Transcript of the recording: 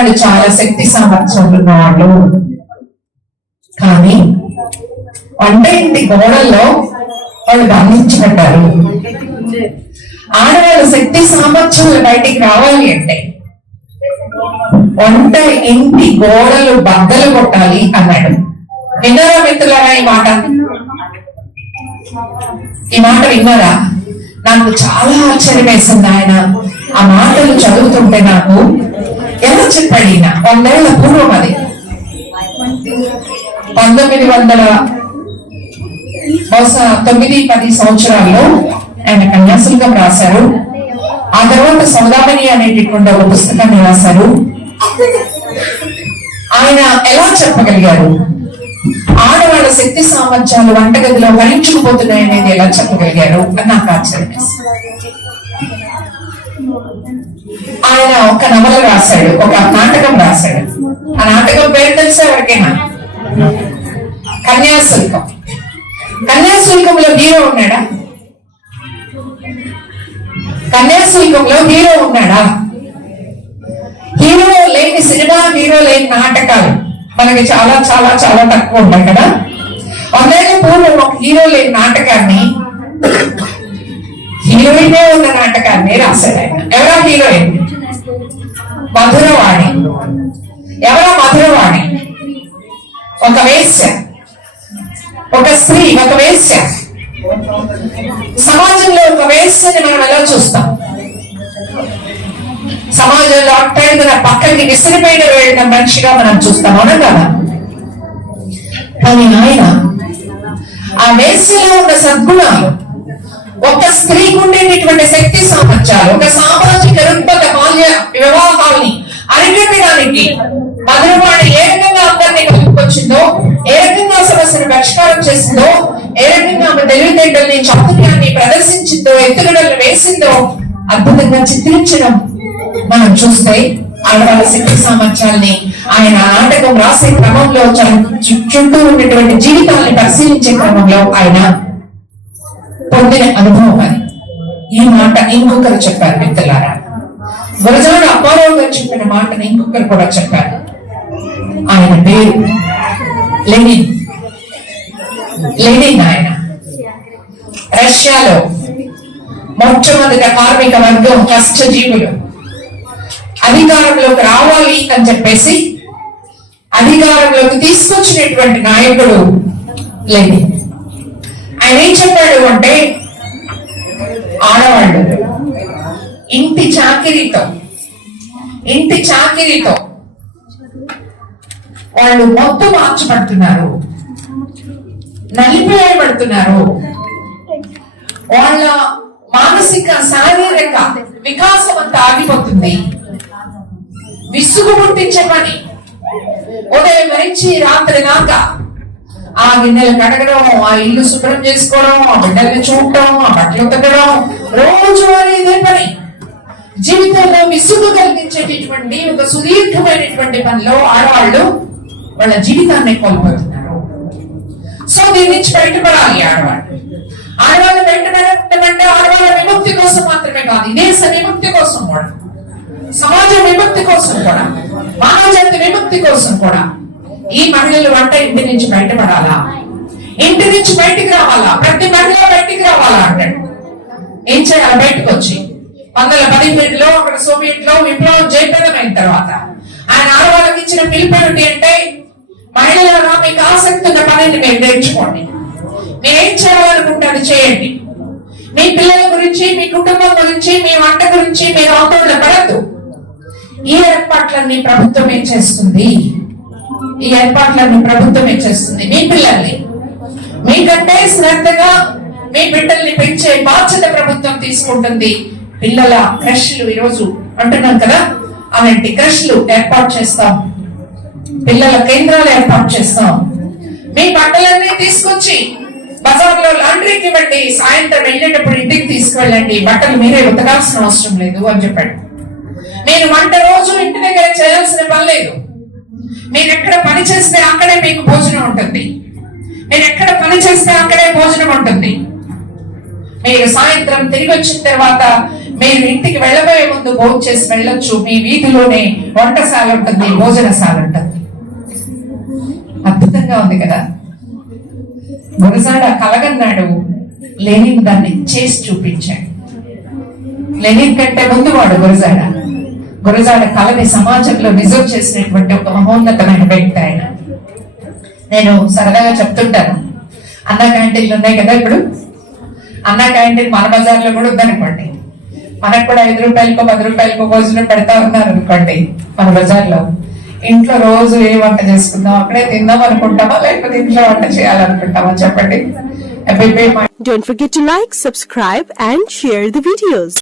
వాళ్ళు చాలా శక్తి సామర్థ్యాలు ఉన్నవాళ్ళు. కానీ వంట ఇంటి గోడల్లో వాళ్ళు బంధించబడ్డారు. ఆడవాళ్ళ శక్తి సామర్థ్యాలు బయటికి రావాలి అంటే వంట ఇంటి గోడలు బద్దలు కొట్టాలి అన్నాడు. విన్నారా మిత్రులారా ఈ మాట? విన్నారా? నాకు చాలా ఆశ్చర్యం వేసింది. ఆయన ఆ మాటలు చదువుతుంటే నాకు ఎలా చెప్పాడు ఈయన? 100 ఏళ్ల పూర్వం, అది 1900 బహుశా 9-10 సంవత్సరాల్లో ఆయన కన్యాశుల్కం రాశారు. ఆ తర్వాత సౌదామణి అనేటటువంటి ఒక పుస్తకాన్ని రాశారు. ఆయన ఎలా చెప్పగలిగారు? ఆడవాళ్ళ శక్తి సామర్థ్యాలు వంటగదిలో హరించుకుపోతున్నాయి అనేది ఎలా చెప్పగలిగారు అని నాకు ఆశ్చర్యం. ఆయన ఒక నవల రాశాడు, ఒక నాటకం రాశాడు. ఆ నాటకం పేరు తెలుసా ఎవరికైనా? కన్యాశుల్కం. కన్యాశుల్కంలో హీరో ఉన్నాడా? కన్యాశుల్కంలో హీరో ఉన్నాడా? హీరో లేని సినిమా, హీరో లేని నాటకాలు మనకి చాలా చాలా చాలా తక్కువ ఉంటాయి కదా. 100 ఏళ్ల పూర్వం ఒక హీరో లేని నాటకాన్ని, హీరోయినే ఉన్న నాటకాన్ని రాశాడు ఆయన. ఎవరా హీరోయిన్? మధురవాణి. ఎవరా మధురవాణి? ఒక వేశ్య, ఒక స్త్రీ, ఒక వేశ్య. సమాజంలో ఒక వేశ్యని మనం ఎలా చూస్తాం? సమాజంలో అట్టడుగున పక్కకి విసిరిపోయిన వెళ్ళిన మనిషిగా మనం చూస్తాం, అవునా కదా? కానీ ఆయన ఆ వేశ్యలో ఉన్న సద్గుణాలు, ఒక స్త్రీకి ఉండేటటువంటి శక్తి సామర్థ్యాలు, ఒక సామాజిక రుగ్మత బాల్య వివాహాల్ని అరికట్టడానికి మధురవాణి ఏ రకంగా అందరినీ కలుపుకొచ్చిందో, ఏ రకంగా సమస్యను పరిష్కారం చేసిందో, ఏ రకంగా ఆమె తెలివితేటల్ని చాతుర్యాన్ని ప్రదర్శించిందో, ఎత్తుగడలు వేసిందో అద్భుతంగా చిత్రించడం మనం చూస్తే, ఆడవాళ్ళ శక్తి సామర్థ్యాల్ని ఆయన నాటకం రాసే క్రమంలో, చుట్టూ ఉన్నటువంటి జీవితాన్ని పరిశీలించే క్రమంలో ఆయన పొందిన అనుభవం అది. ఈ మాట ఇంకొకరు చెప్పారు మిత్రులారా. గురజాడ అప్పారావు గారు చెప్పిన మాటని ఇంకొకరు కూడా చెప్పారు. ఆయన పేరు లెనిన్. లెనిన్ ఆయన రష్యాలో మొట్టమొదట కార్మిక వర్గం, కష్టజీవులు అధికారంలోకి రావాలి అని చెప్పేసి అధికారంలోకి తీసుకొచ్చినటువంటి నాయకుడు లెనిన్. ఆయన ఏం చెప్పాడు అంటే, ఆడవాళ్ళు ఇంటి చాకిరీతో వాళ్ళు మొత్తం మార్చబడుతున్నారు, నలిపివేయబడుతున్నారు. వాళ్ళ మానసిక శారీరక వికాసం అంతా ఆగిపోతుంది. విసుగు పుట్టించే పని ఉదయం నుంచి రాత్రి దాకా ఆ గిన్నెలు కడగడం, ఆ ఇల్లు శుభ్రం చేసుకోవడం, ఆ బిడ్డల్ని చూడటం, ఆ బట్టలు ఉతకడం, రోజువారీ ఇదే పని. జీవితంలో విసుగు కలిగించేటటువంటి ఒక సుదీర్ఘమైనటువంటి పనిలో ఆడవాళ్ళు వాళ్ళ జీవితాన్ని కోల్పోతున్నారు. సో దీని నుంచి బయటపడాలి ఆడవాళ్ళు. ఆడవాళ్ళు బయటపడటం అంటే ఆడవాళ్ళ విముక్తి కోసం మాత్రమే కాదు, ఈ దేశ విముక్తి కోసం కూడా, సమాజ విముక్తి కోసం కూడా, మానవ జాతి విముక్తి కోసం కూడా ఈ మహిళలు వంట ఇంటి నుంచి బయటపడాలా, ఇంటి నుంచి బయటికి రావాలా, ప్రతి మహిళ బయటికి రావాలా అంటాడు. ఏం చేయాలి? బయటకు వచ్చి 1917లో అక్కడ సోవియట్ లో విప్లవం జయప్రదమైన తర్వాత ఆయన ఆడవాళ్ళకి ఇచ్చిన పిలుపు ఏమిటి అంటే, మహిళలుగా మీకు ఆసక్తి ఉన్న పనిని మీరు నేర్చుకోండి, మీరు ఏం చేయాలనుకుంటే అది చేయండి. మీ పిల్లల గురించి, మీ కుటుంబం గురించి, మీ వంట గురించి మీరు ఆందోళన పడద్దు. ఈ ఏర్పాట్లన్నీ ప్రభుత్వమే చేస్తుంది. మీ పిల్లల్ని మీకంటే శ్రద్ధగా మీ బిడ్డల్ని పెంచే బాధ్యత ప్రభుత్వం తీసుకుంటుంది. పిల్లల క్రష్లు ఈరోజు అంటున్నాం కదా, అలాంటి క్రష్లు ఏర్పాటు చేస్తాం, పిల్లల కేంద్రాలు ఏర్పాటు చేస్తాం. మీ బట్టలన్నీ తీసుకొచ్చి బజార్లో లాండ్రీకి ఇవ్వండి, సాయంత్రం వెళ్ళేటప్పుడు ఇంటికి తీసుకువెళ్ళండి, బట్టలు మీరే ఉతకాల్సిన అవసరం లేదు అని చెప్పాడు. నేను వంట రోజు ఇంటి దగ్గర చేయాల్సిన పని లేదు. మీరు ఎక్కడ పని చేస్తే అక్కడే మీకు భోజనం ఉంటుంది, మీరు ఎక్కడ పని చేస్తే అక్కడే భోజనం ఉంటుంది. మీరు సాయంత్రం తిరిగి వచ్చిన తర్వాత మీరు ఇంటికి వెళ్ళబోయే ముందు భోజనం చేసి వెళ్ళొచ్చు. మీ వీధిలోనే వంటశాల ఉంటుంది, భోజనశాల ఉంటుంది. అద్భుతంగా ఉంది కదా. గురజాడ కలగన్నాడు, లెనిన్ దాన్ని చేసి చూపించాడు. లెనిన్ కంటే ముందు వాడు గురజాడ కళని సమాజంలో నిజం చేసినటువంటి ఒక మహోన్నతమైన వ్యక్తి ఆయన. నేను సరదాగా చెప్తుంటాను, అన్నా క్యాంటీన్లు ఉన్నాయి కదా. ఇప్పుడు అన్నా క్యాంటీన్ మన బజార్లో కూడా ఉందనుకోండి. మనకు కూడా 5 రూపాయలకో 10 రూపాయలకో భోజనం పెడతా ఉన్నారు అనుకోండి మన బజార్లో. ఇంట్లో రోజు ఏ వంట చేసుకుందాం, అక్కడే తిందాం అనుకుంటామా, లేకపోతే ఇంట్లో వంట చేయాలనుకుంటామా చెప్పండి. Don't forget to like, subscribe and share the videos.